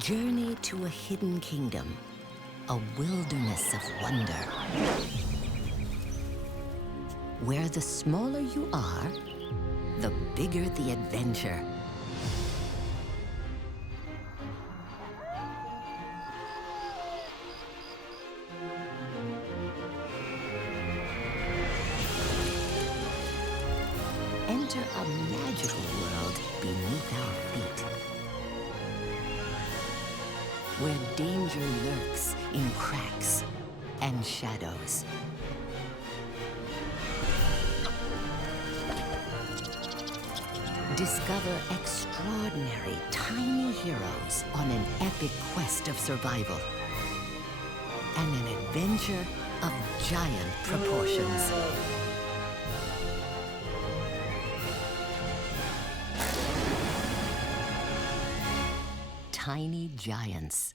Journey to a hidden kingdom, a wilderness of wonder, where the smaller you are, the bigger the adventure. Enter a magical world beneath our feet, where danger lurks in cracks and shadows. Discover extraordinary tiny heroes on an epic quest of survival and an adventure of giant proportions. Tiny Giants.